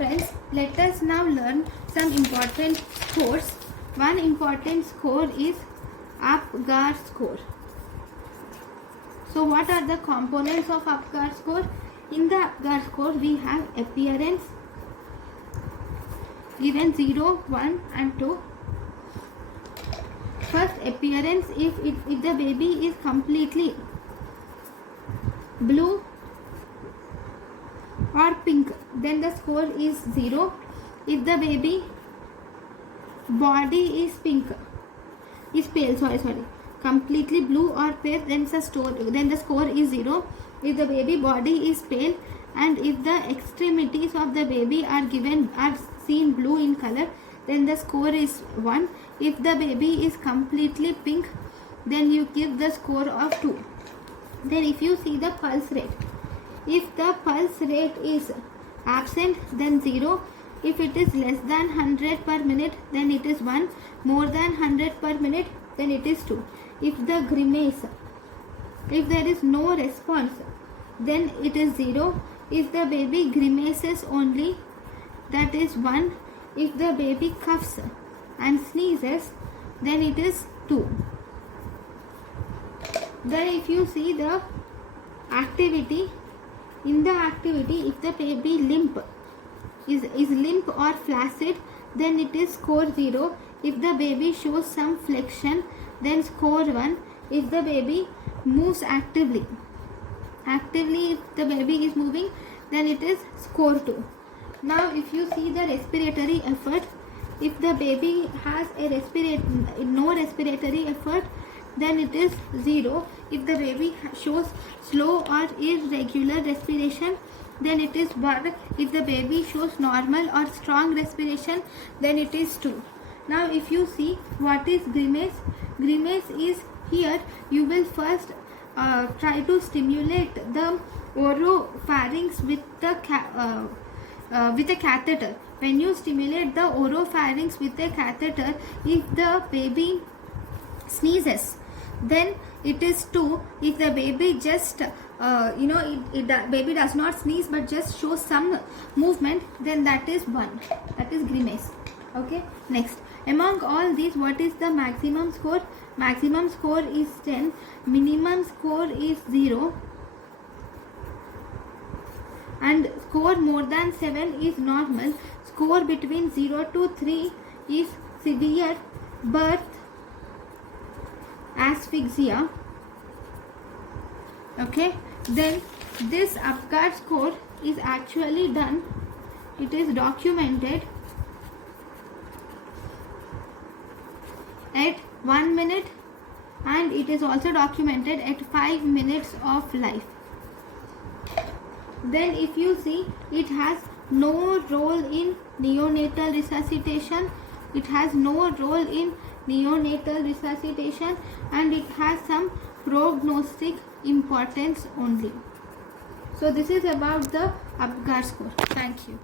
friends, let us now learn some important scores. One important score is APGAR score. So what are the components of APGAR score? In the APGAR score we have appearance given 0, 1 and 2. First, appearance, if the baby is completely blue or pink, then the score is 0. If the baby body is pale, completely blue or pale, then the score is 0. If the baby body is pale and if the extremities of the baby are seen blue in color, then the score is 1. If the baby is completely pink, then you give the score of 2. Then if you see the pulse rate, if the pulse rate is absent, then 0. If it is less than 100 per minute, then it is 1. More than 100 per minute, then it is 2. If the grimace, if there is no response, then it is 0. If the baby grimaces only, that is 1. If the baby coughs and sneezes, then it is 2. Then if you see the activity, in the activity, if the baby is limp or flaccid, then it is score 0. If the baby shows some flexion, then score 1. If the baby moves actively, if the baby is moving, then it is score 2. Now if you see the respiratory effort, if the baby has no respiratory effort, then it is 0. If the baby shows slow or irregular respiration, then it is 1. If the baby shows normal or strong respiration, then it is 2. Now if you see what is grimace, grimace is, here you will first try to stimulate the oropharynx with a catheter. When you stimulate the oropharynx with a catheter, if the baby sneezes, then it is 2. If the baby just baby does not sneeze but just shows some movement, then that is 1. That is grimace. Okay, next, among all these, what is the maximum score? Maximum score is 10, minimum score is 0, and score more than 7 is normal. Score between 0 to 3 is severe birth asphyxia. Okay, then this APGAR score is actually done, it is documented at 1 minute, and it is also documented at 5 minutes of life. Then if you see, it has no role in neonatal resuscitation. It has no role in neonatal resuscitation, and it has some prognostic importance only. So this is about the APGAR score. Thank you.